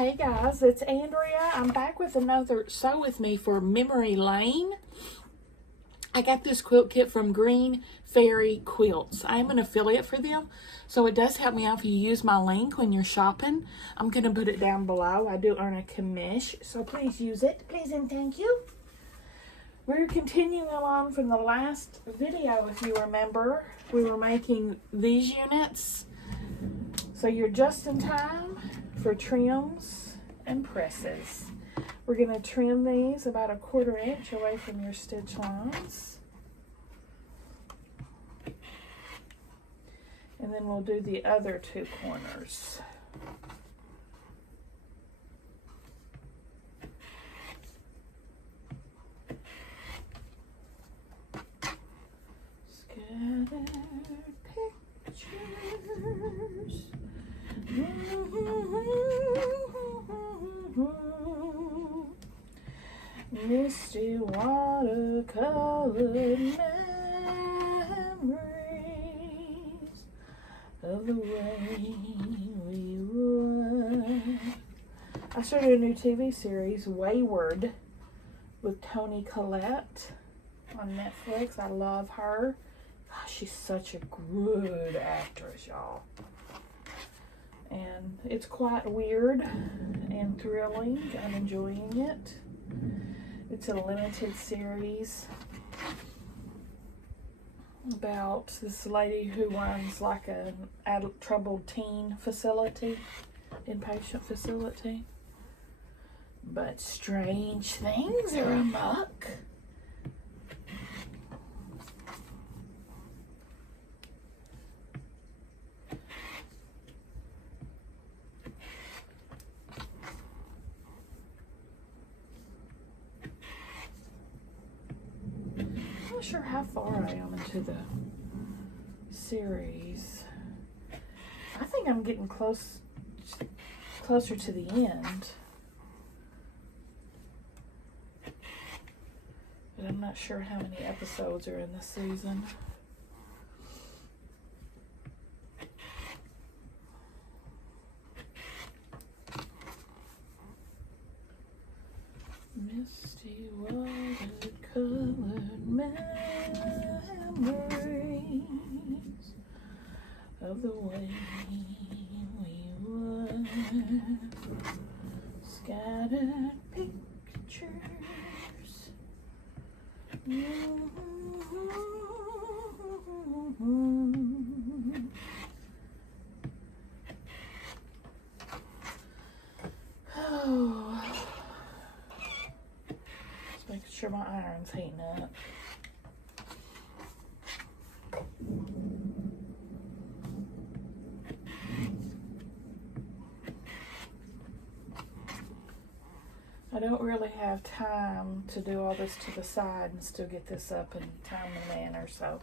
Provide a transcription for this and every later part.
Hey guys, it's Andrea. I'm back with another Sew With Me for Memory Lane. I got this quilt kit from Green Fairy Quilts. I'm an affiliate for them, so it does help me out if you use my link when you're shopping. I'm going to put it down below. I do earn a commish, so please use it. Please and thank you. We're continuing along from the last video, if you remember. We were making these units, so you're just in time for trims and presses. We're going to trim these about 1/4 inch away from your stitch lines. And then we'll do the other 2 corners. Scattered pictures. Misty watercolored memories of the way we were. I started a new TV series, Wayward, with Toni Collette on Netflix. I love her. Gosh, she's such a good actress, y'all. And it's quite weird and thrilling. I'm enjoying it. It's a limited series about this lady who runs like an troubled teen facility, inpatient facility. But strange things are amok. I'm not sure how far I am into the series. I think I'm getting closer to the end. But I'm not sure how many episodes are in this season. Misty watercolored memories of the way we were. Scattered pictures. Oh. Just making sure my iron's heating up. I don't really have time to do all this to the side and still get this up in a timely manner, so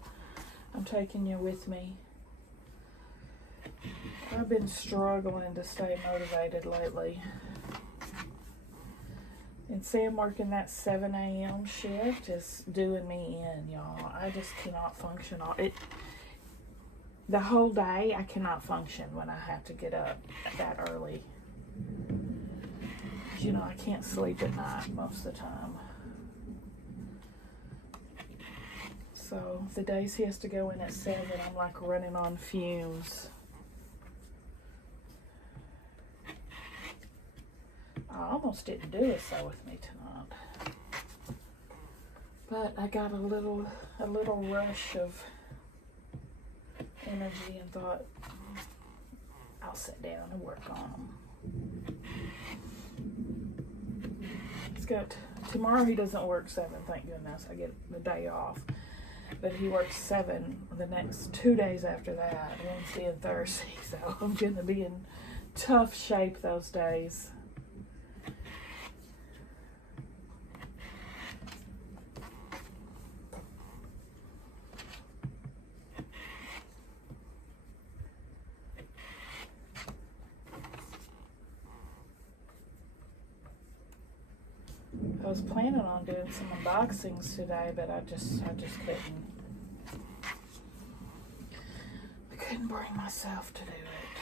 I'm taking you with me. I've been struggling to stay motivated lately. And Sam working that 7 a.m. shift is doing me in, y'all. I just cannot function. The whole day, I cannot function when I have to get up that early. You know, I can't sleep at night most of the time. So the days he has to go in at 7, I'm like running on fumes. I almost didn't do a Sew With Me tonight, but I got a little rush of energy and thought I'll sit down and work on them. Tomorrow he doesn't work 7, thank goodness. I get the day off. But he works 7 the next 2 days after that, Wednesday and Thursday. So I'm going to be in tough shape those days. I was planning on doing some unboxings today, but I just couldn't. I couldn't bring myself to do it.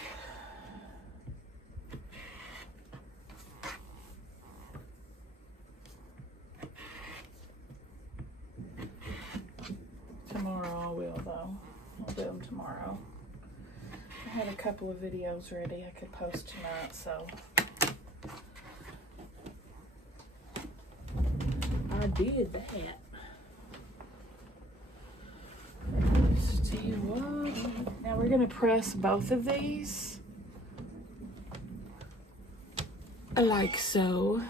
I'll do them tomorrow. I had a couple of videos ready I could post tonight, so I did that. Let's see what. Now we're gonna press both of these like so.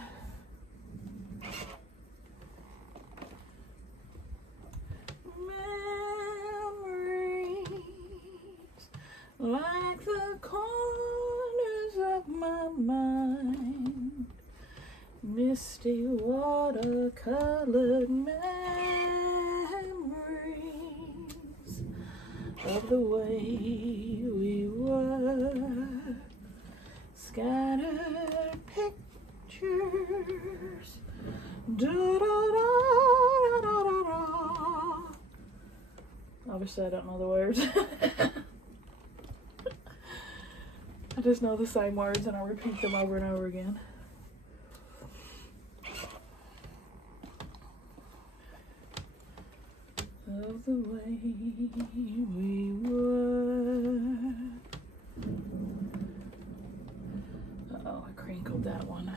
Like the corners of my mind, misty watercolored memories of the way we were, scattered pictures, da da da da da da da. Obviously I don't know the words. I just know the same words and I repeat them over and over again. Of the way we were. Uh-oh, I crinkled that one.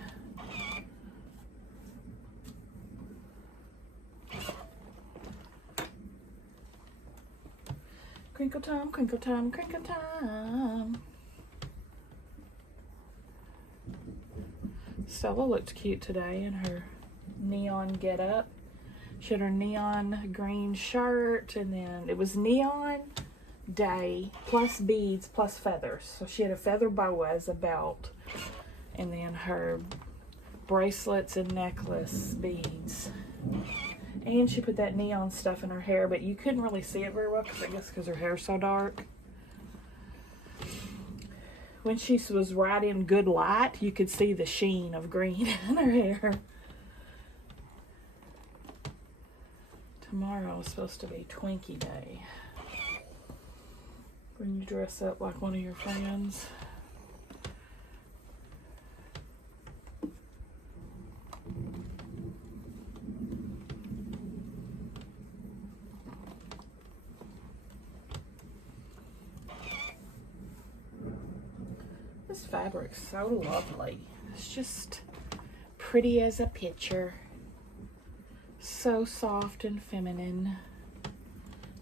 Crinkle time, crinkle time, crinkle time. Stella looked cute today in her neon getup. She had her neon green shirt, and then it was neon day plus beads plus feathers. So she had a feather boa as a belt, and then her bracelets and necklace beads. And she put that neon stuff in her hair, but you couldn't really see it very well, I guess because her hair's so dark. When she was right in good light, you could see the sheen of green in her hair. Tomorrow is supposed to be Twinkie Day. When you dress up like one of your friends. This fabric's so lovely. It's just pretty as a picture. So soft and feminine.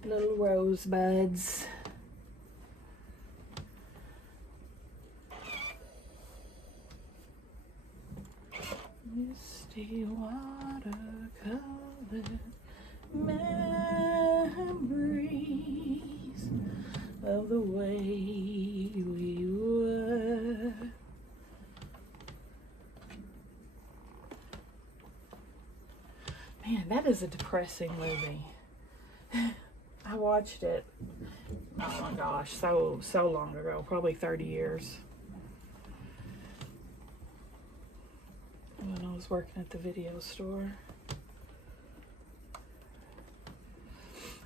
Little rosebuds. Misty watercolor memories of the way we were. Man, that is a depressing movie. I watched it, oh my gosh, so long ago, probably 30 years. When I was working at the video store.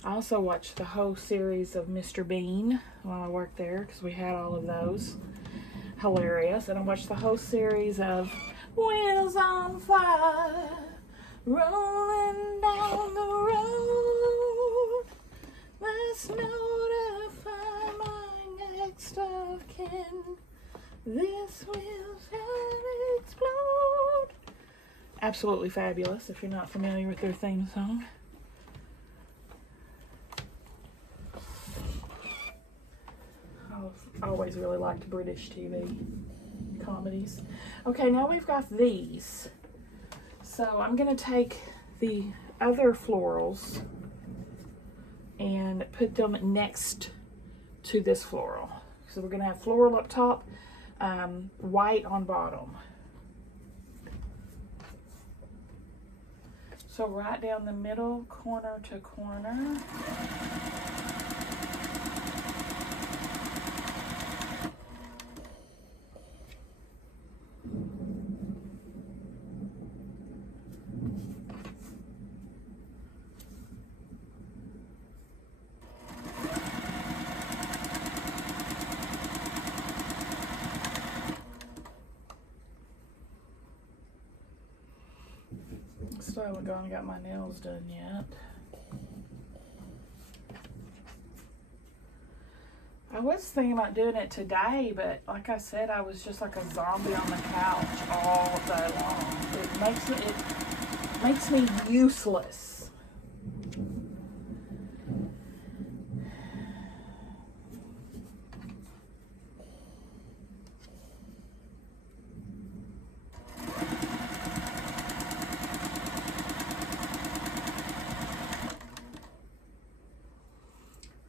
I also watched the whole series of Mr. Bean while I worked there, because we had all of those. Hilarious. And I watched the whole series of Wheels on Fire, rolling down the road. Let's notify my next of kin. This wheel shall explode. Absolutely fabulous if you're not familiar with their theme song. I've always really liked British TV comedies. Okay, now we've got these. So I'm going to take the other florals and put them next to this floral. So we're going to have floral up top, white on bottom. So right down the middle, corner to corner. Still haven't gone and got my nails done yet. I was thinking about doing it today, but like I said, I was just like a zombie on the couch all day long. It makes me useless.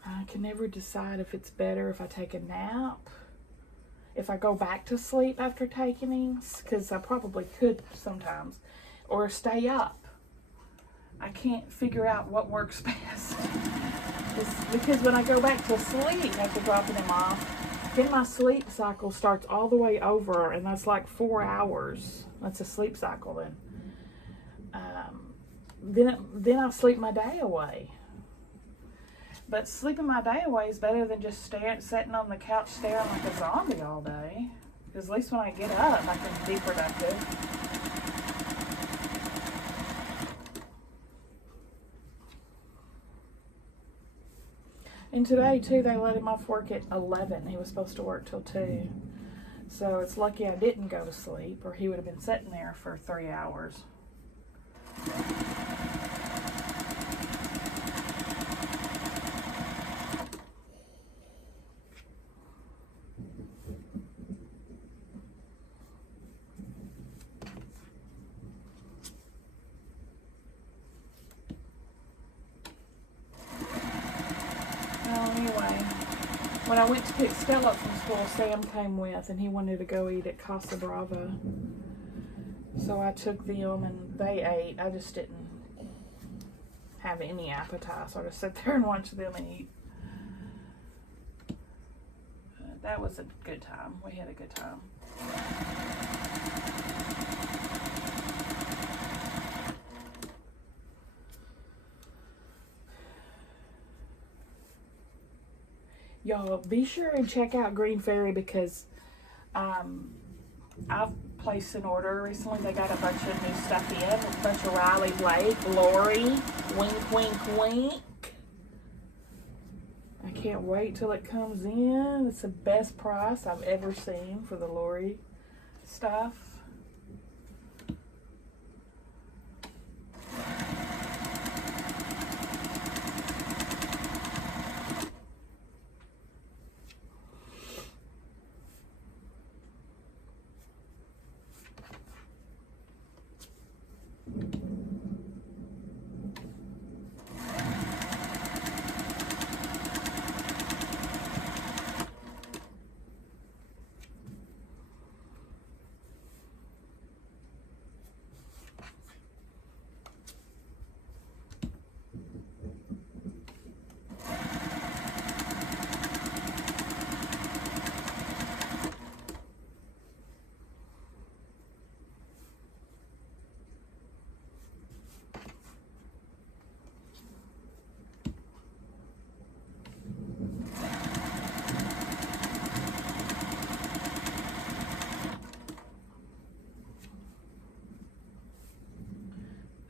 I can never decide if it's better if I take a nap, if I go back to sleep after taking these, because I probably could sometimes, or stay up. I can't figure out what works best. Because when I go back to sleep after dropping them off, then my sleep cycle starts all the way over, and that's like 4 hours. That's a sleep cycle then. Then I sleep my day away. But sleeping my day away is better than just sitting on the couch staring like a zombie all day. Because at least when I get up, I can be productive. And today, too, they let him off work at 11. He was supposed to work till 2. So it's lucky I didn't go to sleep, or he would have been sitting there for 3 hours. Anyway, when I went to pick Stella up from school, Sam came with, and he wanted to go eat at Casa Brava. So I took them, and they ate. I just didn't have any appetite, so I just sat there and watched them eat. That was a good time. We had a good time. Y'all, be sure and check out Green Fairy, because I've placed an order recently. They got a bunch of new stuff in. A bunch of Riley Blake, Lori, wink, wink, wink. I can't wait till it comes in. It's the best price I've ever seen for the Lori stuff.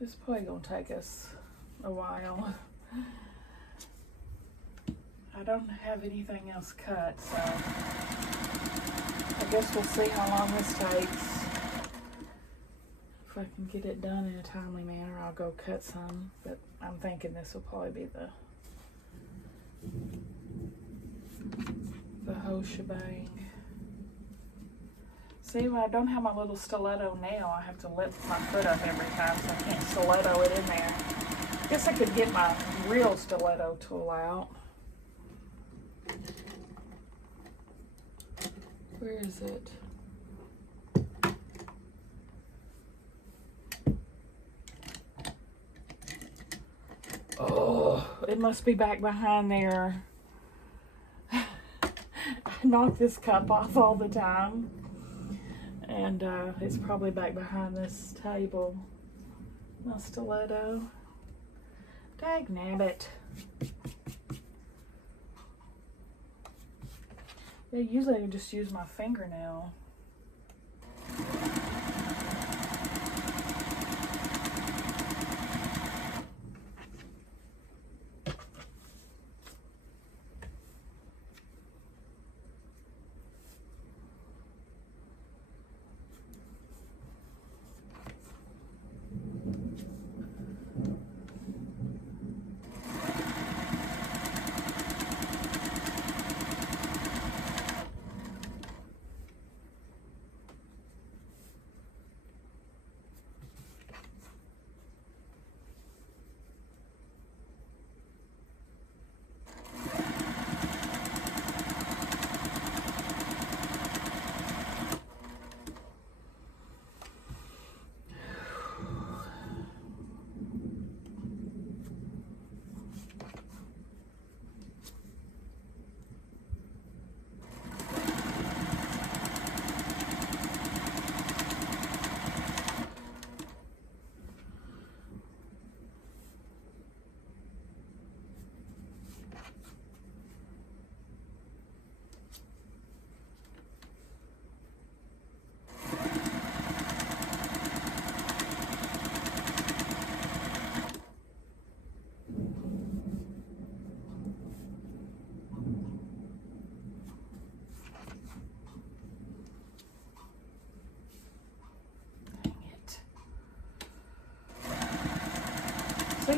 This is probably gonna take us a while. I don't have anything else cut, so I guess we'll see how long this takes. If I can get it done in a timely manner, I'll go cut some, but I'm thinking this will probably be the whole shebang. See, when I don't have my little stiletto nail, I have to lift my foot up every time, so I can't stiletto it in there. I guess I could get my real stiletto tool out. Where is it? Oh, it must be back behind there. I knock this cup off all the time. And it's probably back behind this table. My stiletto. Dagnabbit. Yeah, usually I just use my fingernail.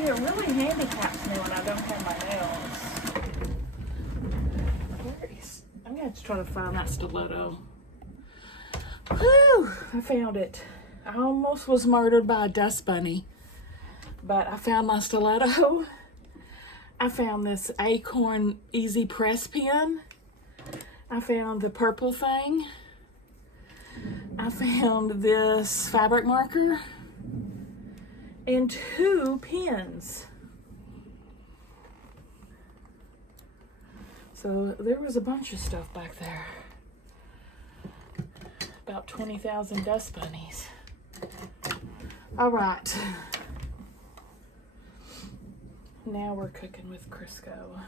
it really handicaps me when I don't have my nails. I'm going to have to try to find that stiletto. Whew, I found it. I almost was murdered by a dust bunny, but I found my stiletto. I found this Acorn Easy Press pen. I found the purple thing. I found this fabric marker and 2 pens. So there was a bunch of stuff back there. About 20,000 dust bunnies. All right. Now we're cooking with Crisco.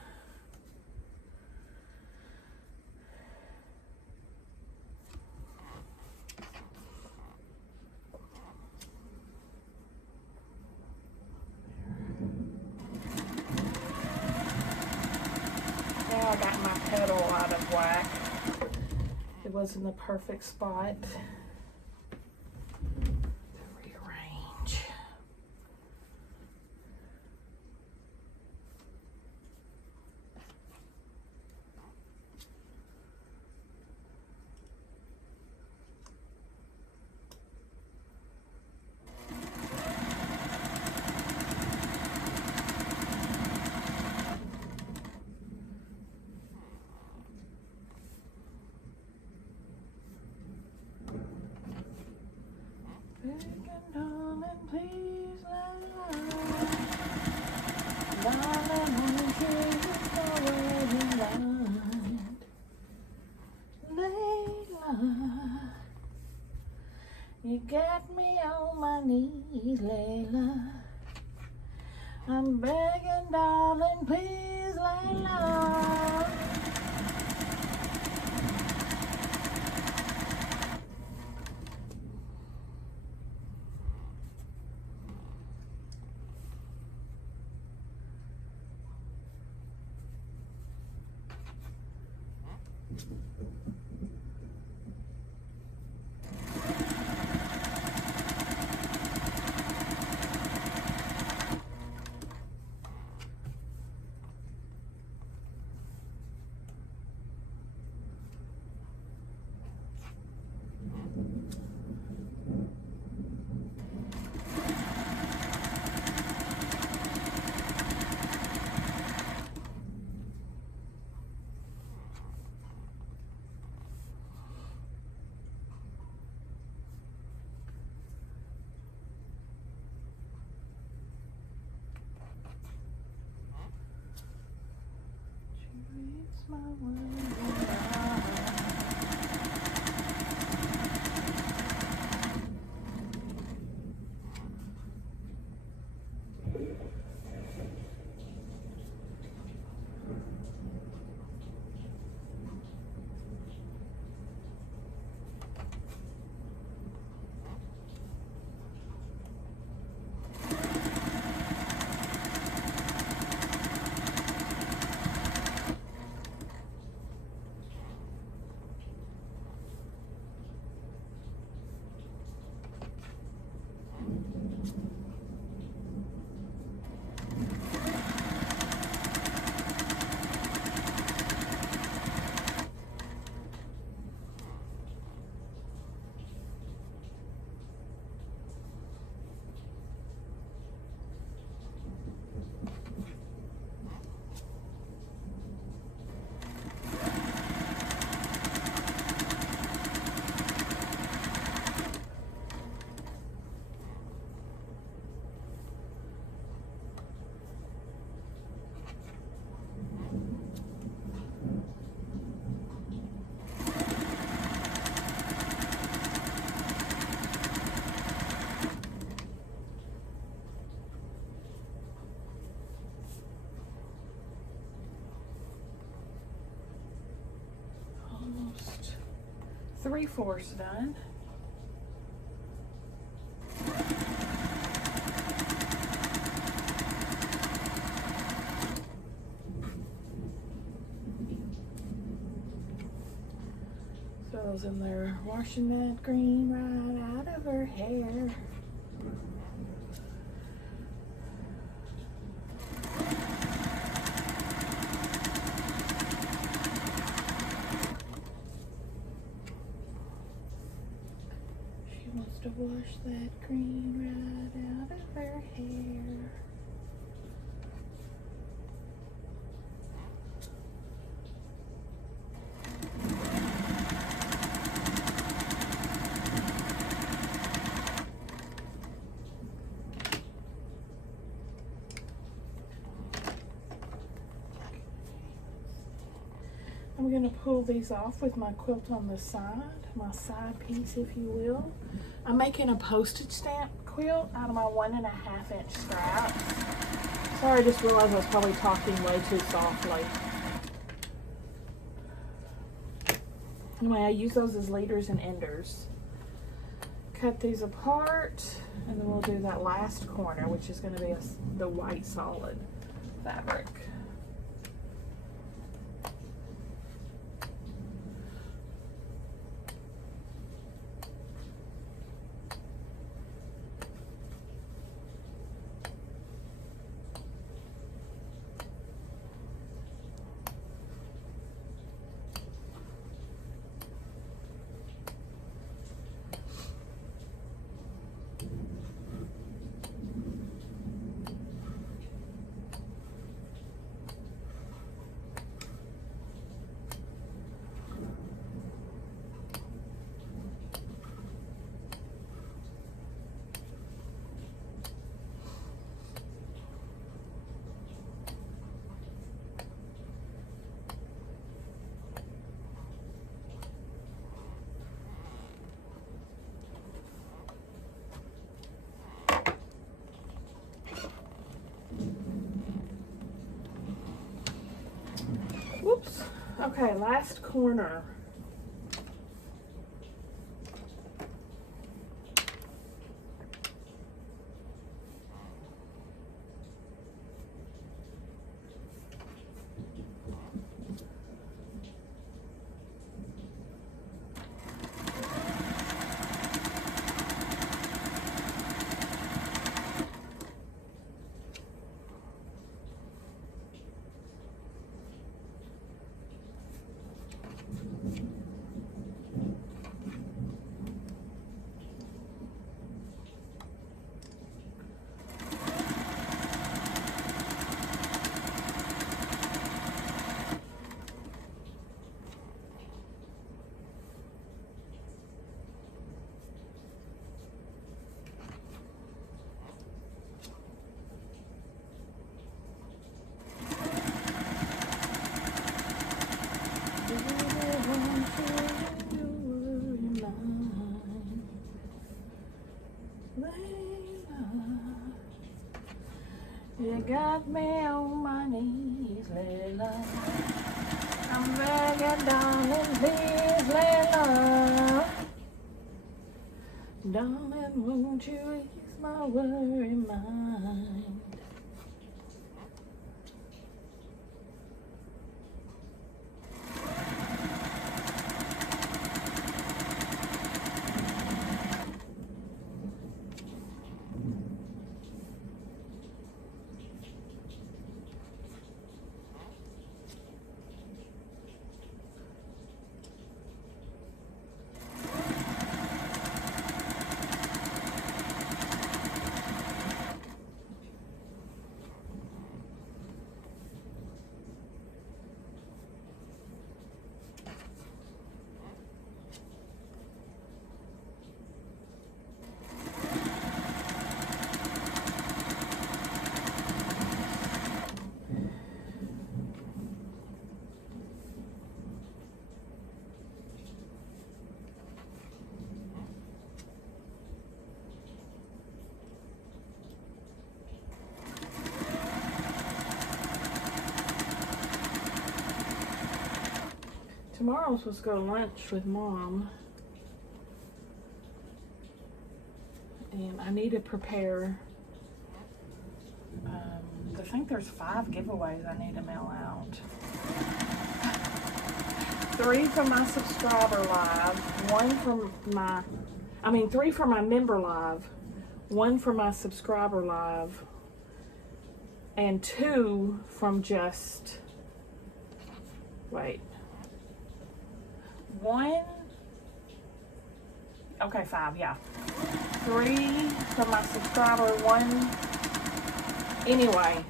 Now I got my pedal out of whack. It was in the perfect spot to rearrange. You got me on my knees, Layla. I'm begging, darling, please, Layla. It's my almost 3/4 done. So I was in there washing that green right out of her hair. to wash that green right out of her hair. I'm going to pull these off with my quilt on the side, my side piece, if you will. I'm making a postage stamp quilt out of my 1.5 inch scraps. Sorry, I just realized I was probably talking way too softly. Anyway, I use those as leaders and enders. Cut these apart, and then we'll do that last corner, which is going to be the white solid fabric. Whoops. Okay, last corner. You got me on my knees, Layla. I'm begging, darling, please, Layla. Darling, won't you ease my worry mind? Tomorrow I'm supposed to go to lunch with Mom. And I need to prepare, I think there's 5 giveaways I need to mail out. 3 from my subscriber live, 3 for my member live, 1 for my subscriber live, and 2 from just, wait. 1 Okay, 5, yeah. 3 from my subscriber, 1. Anyway,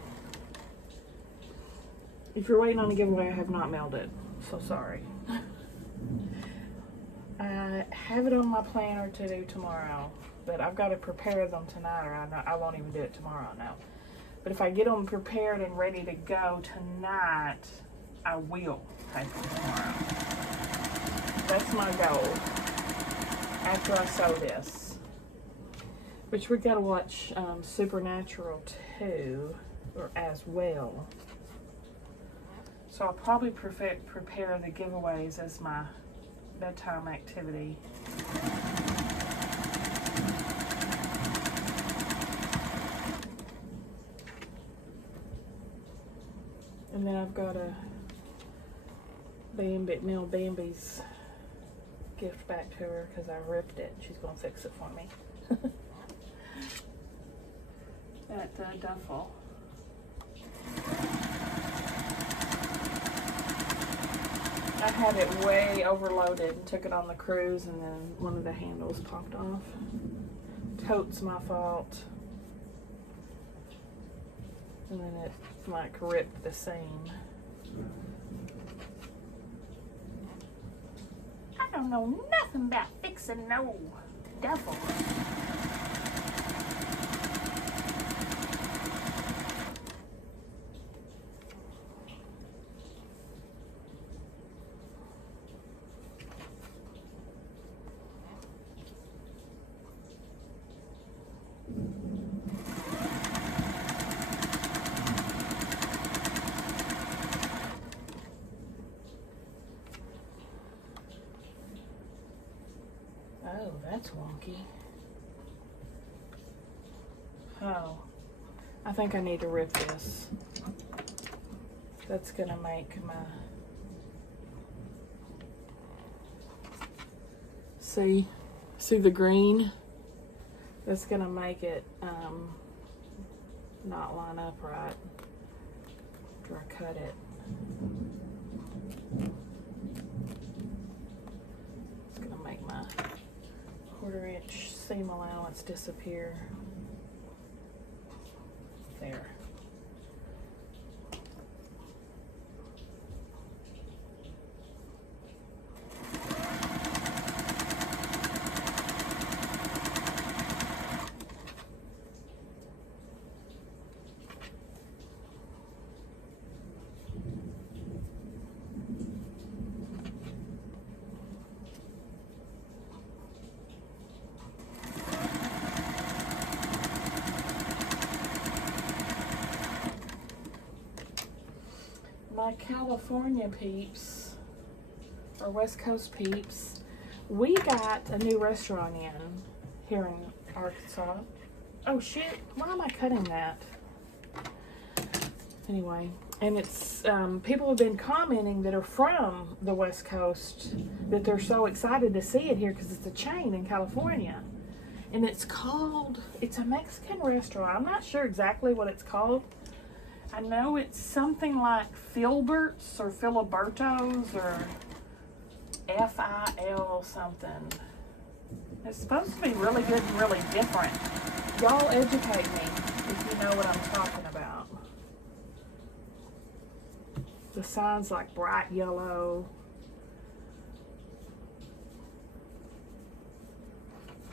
if you're waiting on a giveaway, I have not mailed it. So sorry. I have it on my planner to do tomorrow, but I've got to prepare them tonight, or I won't even do it tomorrow now. But if I get them prepared and ready to go tonight, I will take them tomorrow. That's my goal after I sew this. Which we've got to watch Supernatural too, or as well. So I'll probably prepare the giveaways as my bedtime activity. And then I've got a mail Bambi's gift back to her because I ripped it. She's going to fix it for me. That duffel. I had it way overloaded and took it on the cruise, and then one of the handles popped off. Totes my fault. And then it like ripped the seam. I don't know nothing about fixing no duffel. Oh, that's wonky. Oh, I think I need to rip this. That's gonna make my, see the green? That's gonna make it not line up right after I cut it. It's gonna make my 1/4 inch seam allowance disappear. There. My California peeps, or West Coast peeps, we got a new restaurant in here in Arkansas. Oh shit, why am I cutting that? Anyway, and it's, people have been commenting that are from the West Coast that they're so excited to see it here because it's a chain in California. And it's a Mexican restaurant. I'm not sure exactly what it's called. I know it's something like Filbert's or Filiberto's or F-I-L something. It's supposed to be really good and really different. Y'all educate me if you know what I'm talking about. The sign's like bright yellow.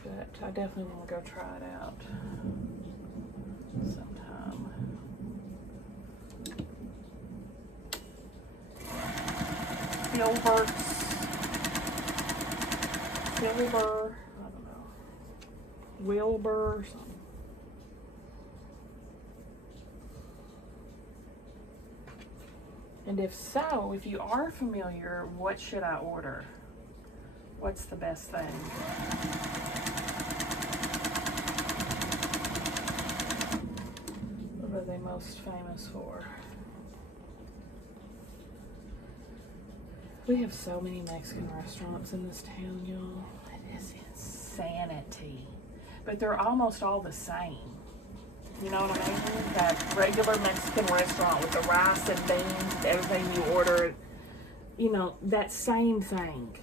But I definitely want to go try it out sometime. Filber, I don't know, Wilbur or something. And if so, if you are familiar, what should I order? What's the best thing? What are they most famous for? We have so many Mexican restaurants in this town, y'all. It is insanity. But they're almost all the same. You know what I mean? That regular Mexican restaurant with the rice and beans, everything you order, you know, that same thing.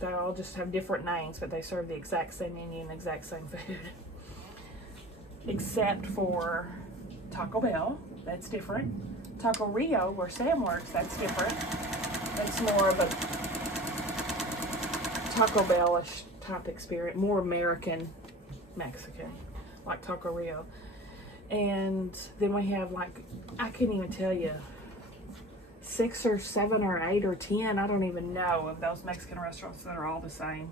They all just have different names, but they serve the exact same menu and the exact same food. Except for Taco Bell, that's different. Taco Rio, where Sam works, that's different. That's more of a Taco Bell-ish type experience, more American Mexican, like Taco Rio. And then we have, like, I couldn't even tell you, 6 or 7 or 8 or 10, I don't even know, of those Mexican restaurants that are all the same.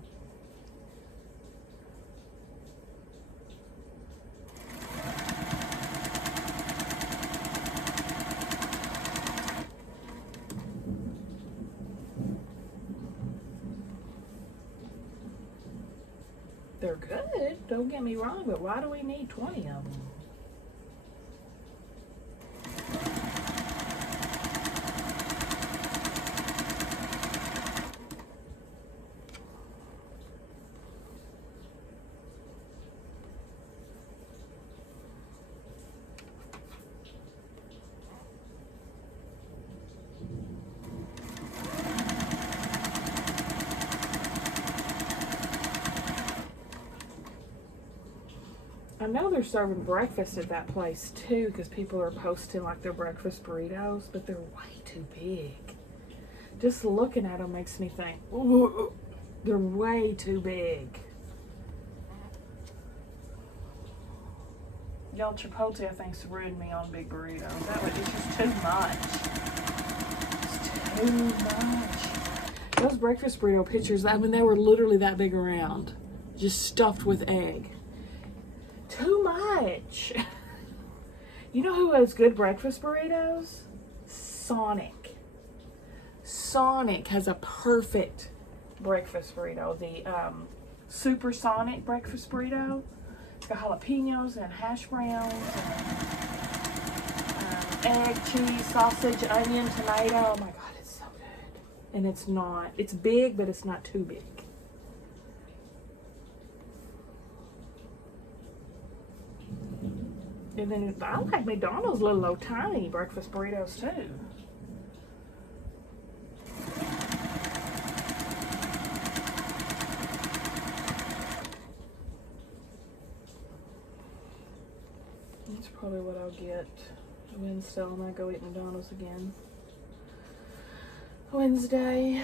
They're good, don't get me wrong, but why do we need 20 of them? I know they're serving breakfast at that place too, because people are posting like their breakfast burritos, but they're way too big. Just looking at them makes me think, ooh, they're way too big. Y'all, Chipotle, I think's ruined me on big burritos. It's just too much. It's too much. Those breakfast burrito pictures, I mean, they were literally that big around, just stuffed with egg. Too much. You know who has good breakfast burritos? Sonic. Sonic has a perfect breakfast burrito. The Supersonic breakfast burrito. It's got jalapenos and hash browns and egg, cheese, sausage, onion, tomato. Oh my God, it's so good. And it's big, but it's not too big. And then I like McDonald's little old tiny breakfast burritos too. That's probably what I'll get Wednesday when I go eat McDonald's again. Wednesday.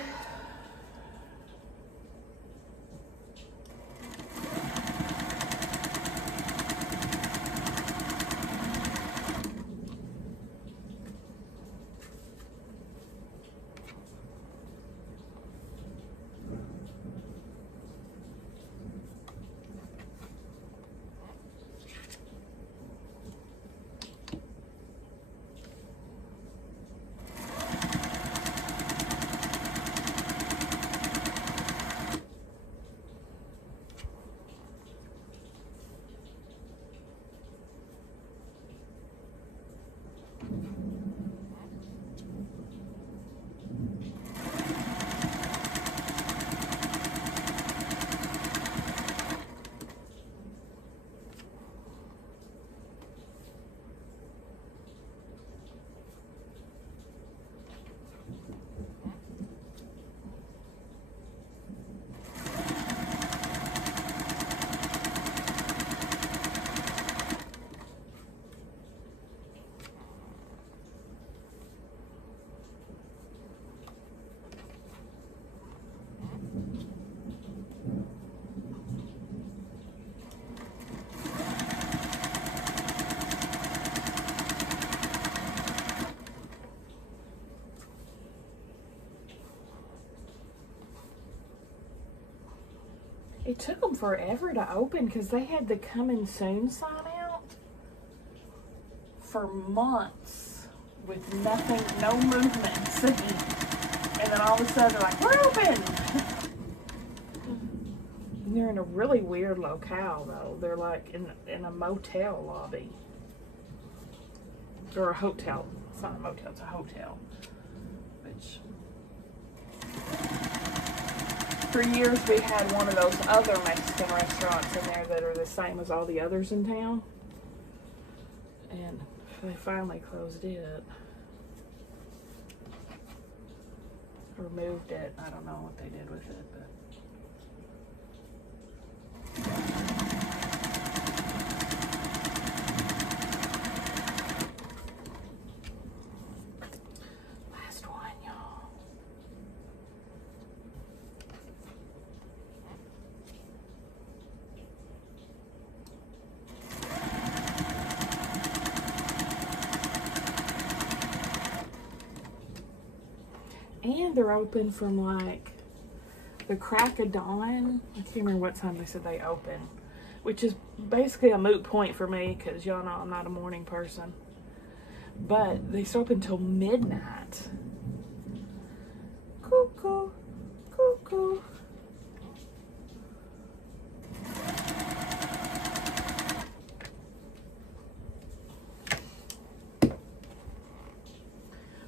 It took them forever to open because they had the coming soon sign out for months with nothing, no movement seen. And then all of a sudden they're like, we're open! And they're in a really weird locale though. They're like in a motel lobby. Or a hotel. It's not a motel, it's a hotel. Which... For years we had one of those other Mexican restaurants in there that are the same as all the others in town. And they finally closed it. or moved it. I don't know what they did with it, but. Last one, y'all. And they're open from like the crack of dawn. I can't remember what time they said they open, which is basically a moot point for me because y'all know I'm not a morning person. But they stay open until midnight. Cuckoo, cuckoo.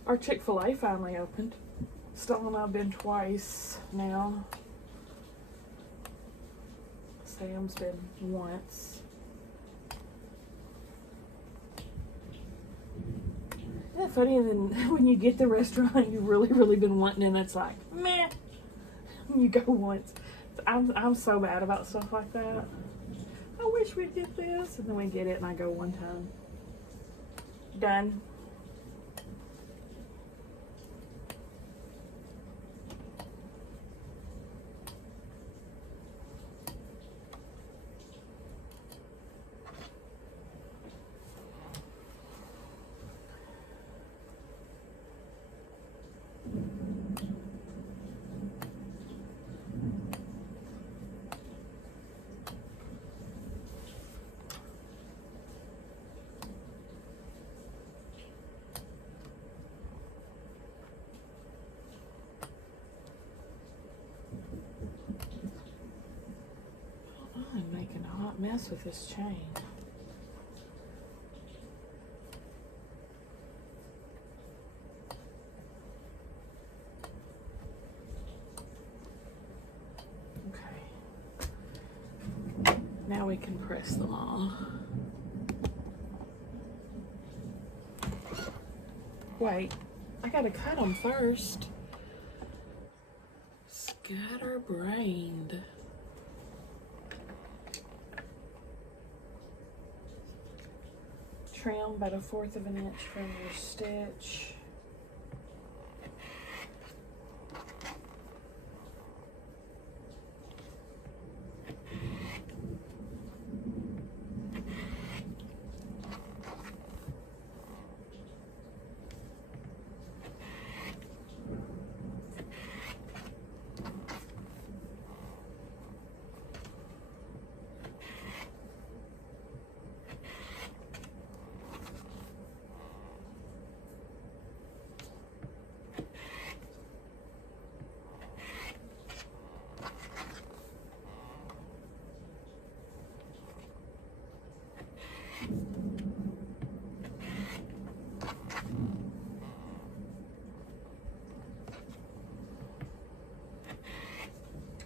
Our Chick-fil-A finally opened. Stella and I've been twice now. Sam's been once. Isn't that funny? And then when you get the restaurant you've really been wanting, and it's like, meh. You go once. I'm so bad about stuff like that. I wish we'd get this, and then we get it, and I go one time. Done. I'm making a hot mess with this chain. Okay. Now we can press them all. Wait, I gotta cut them first. Scatterbrained. Trim about 1/4 of an inch from your stitch.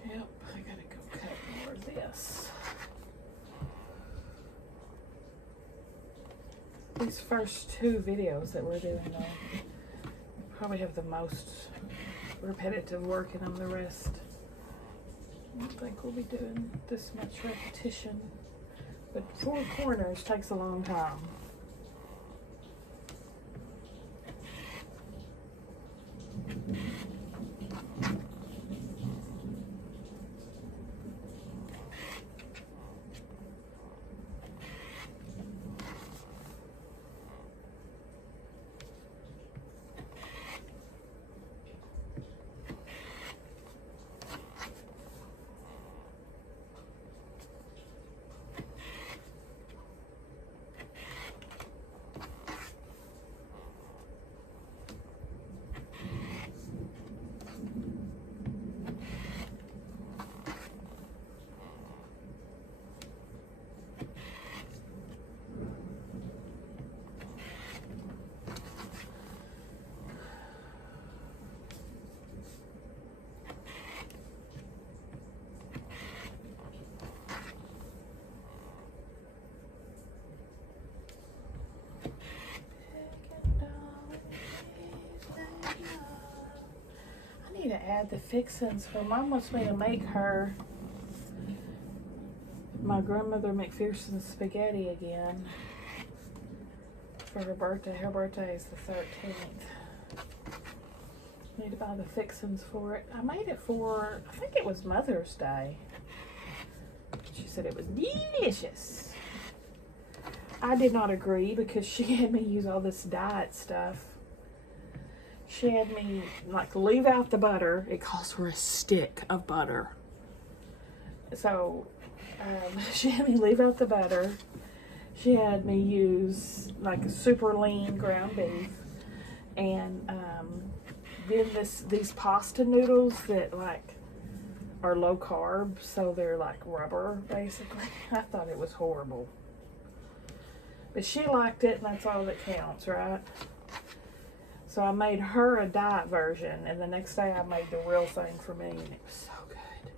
Yep, I gotta go cut more of this. These first 2 videos that we're doing though, probably have the most repetitive work in them. The rest, I don't think we'll be doing this much repetition. But 4 corners takes a long time. add the fixings for Mom wants me to make her my grandmother McPherson's spaghetti again for her birthday. Her birthday is the 13th. Need to buy the fixings for it. I made it for, I think it was Mother's Day. She said it was delicious. I did not agree because she had me use all this diet stuff. She had me like leave out the butter. It calls for a stick of butter. So she had me leave out the butter. She had me use like a super lean ground beef, and then these pasta noodles that like are low carb, so they're like rubber basically. I thought it was horrible, but she liked it, and that's all that counts, right? So I made her a diet version, and the next day I made the real thing for me, and it was so good.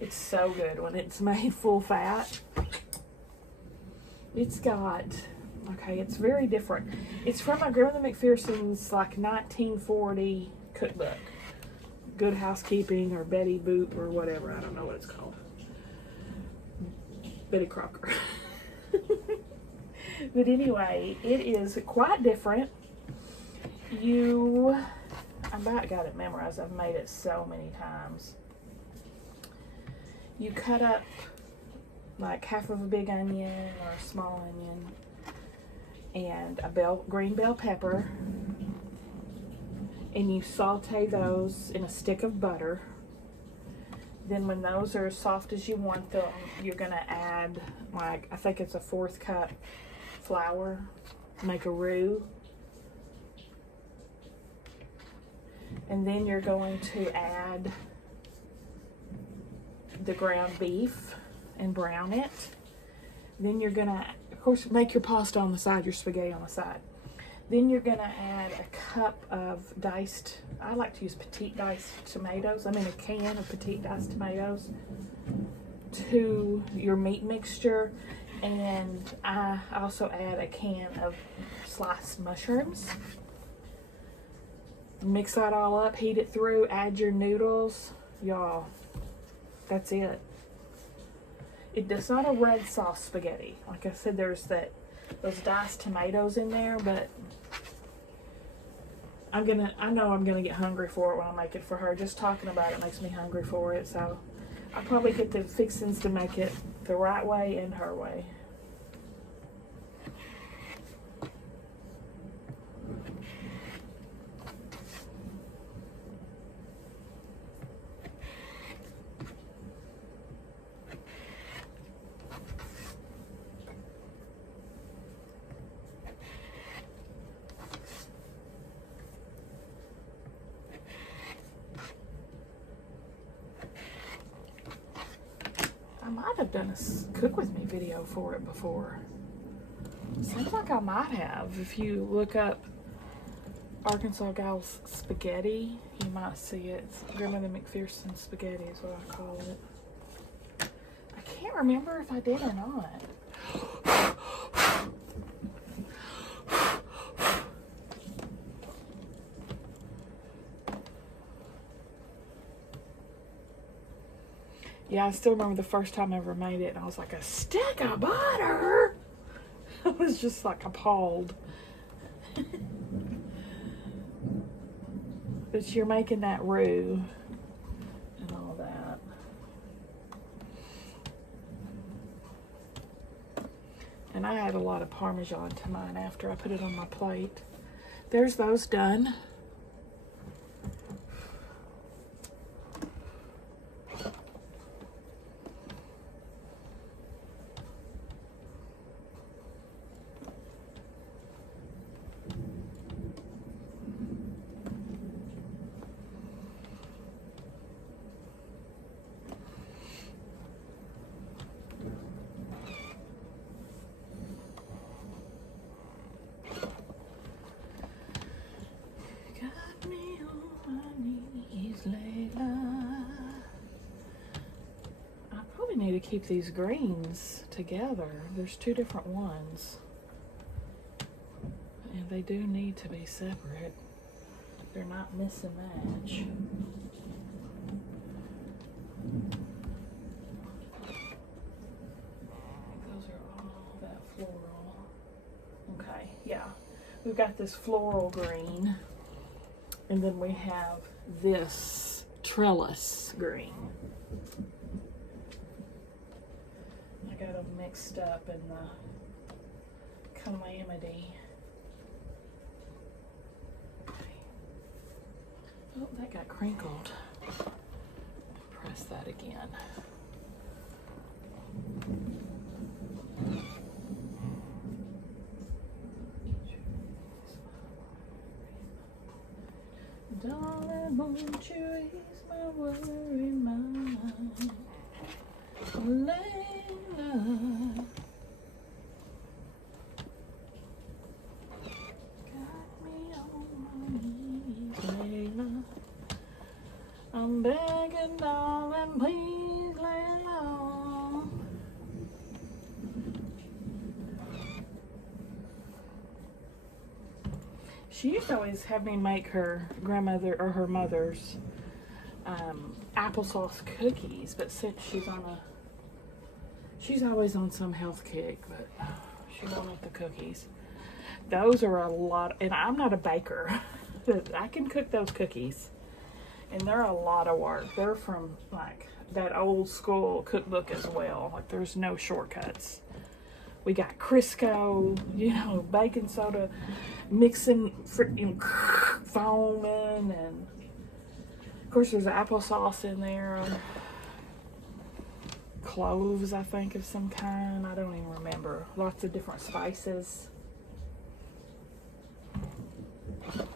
It's so good when it's made full fat. It's got, okay, it's very different. It's from my grandmother McPherson's like 1940 cookbook. Good Housekeeping or Betty Boop or whatever. I don't know what it's called. Betty Crocker. But anyway, it is quite different. I about got it memorized. I've made it so many times. You cut up like half of a big onion or a small onion and a green bell pepper, and you saute those in a stick of butter. Then when those are as soft as you want them, you're gonna add like, I think it's a 1/4 cup flour, make a roux. And then you're going to add the ground beef and brown it. Then you're gonna, of course, make your pasta on the side, your spaghetti on the side. Then you're gonna add a cup of diced, I like to use petite diced tomatoes, a can of petite diced tomatoes to your meat mixture. And I also add a can of sliced mushrooms. Mix that all up, heat it through, add your noodles. Y'all, that's it. It's not a red sauce spaghetti. Like I said, there's those diced tomatoes in there, but I know I'm gonna get hungry for it when I make it for her. Just talking about it makes me hungry for it, so I'll probably get the fixings to make it the right way and her way. I might have done a cook with me video for it before. Seems like I might have. If you look up Arkansas Gal's spaghetti, you might see it. It's Grandmother McPherson spaghetti is what I call it. I can't remember if I did or not. Yeah, I still remember the first time I ever made it, and I was like, a stick of butter? I was just like appalled. But you're making that roux and all that. And I add a lot of Parmesan to mine after I put it on my plate. There's those done. Need to keep these greens together. There's two different ones, and they do need to be separate. They're not missing much. Those are all that floral. Okay, yeah. We've got this floral green, and then we have this trellis green. I got them mixed up in the calamity. Oh, that got crinkled. Press that again. Darling, won't you ease my worry mind? Layla. I'm begging, darling, please lay low. She used to always have me make her grandmother or her mother's applesauce cookies, but since she's always on some health kick, but she wanted the cookies. Those are a lot, and I'm not a baker, but I can cook those cookies. And they're a lot of work. They're from like that old school cookbook as well. Like there's no shortcuts. We got Crisco, you know, baking soda, mixing, foaming, and of course there's applesauce in there. Cloves, I think, of some kind. I don't even remember. Lots of different spices.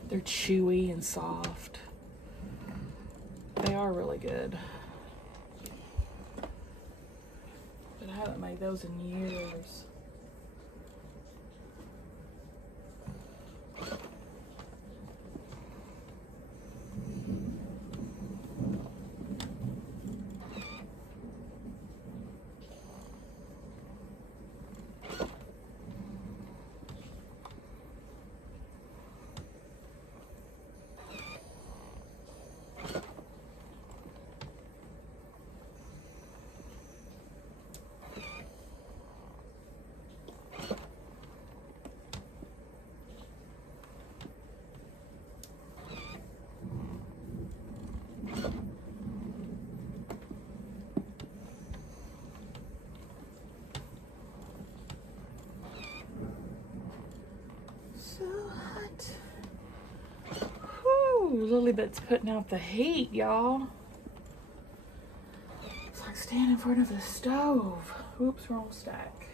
They're chewy and soft. They are really good. But I haven't made those in years. So hot. Whew, Lilybet's putting out the heat, y'all. It's like standing in front of the stove. Oops, wrong stack.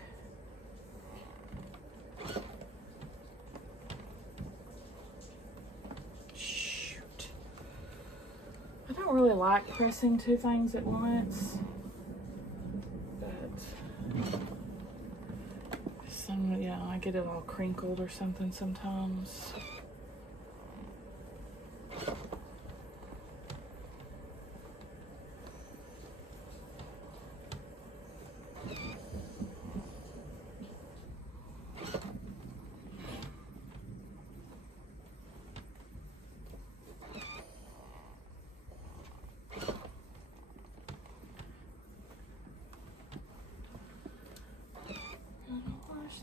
Shoot. I don't really like pressing two things at once. Yeah, I get it all crinkled or something sometimes.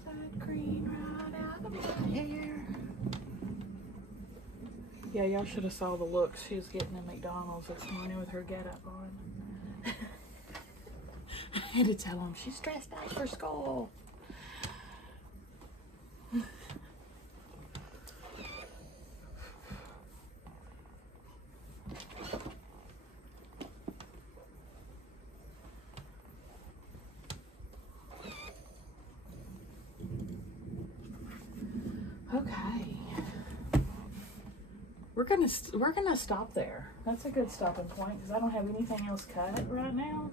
That green right out of my hair. Yeah, y'all should have saw the look she was getting at McDonald's this morning with her get-up on. I had to tell him she's dressed out for school. Okay, we're gonna stop there. That's a good stopping point because I don't have anything else cut right now.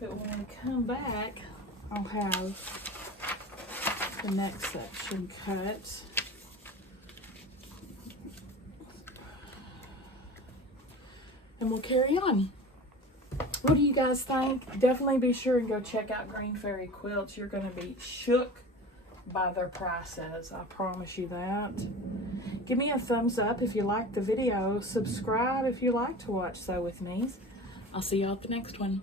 But when we come back, I'll have the next section cut. And we'll carry on. What do you guys think? Definitely be sure and go check out Green Fairy Quilts. You're gonna be shook by their prices, I promise you that. Give me a thumbs up if you liked the video. Subscribe if you like to watch Sew With Me. I'll see y'all at the next one.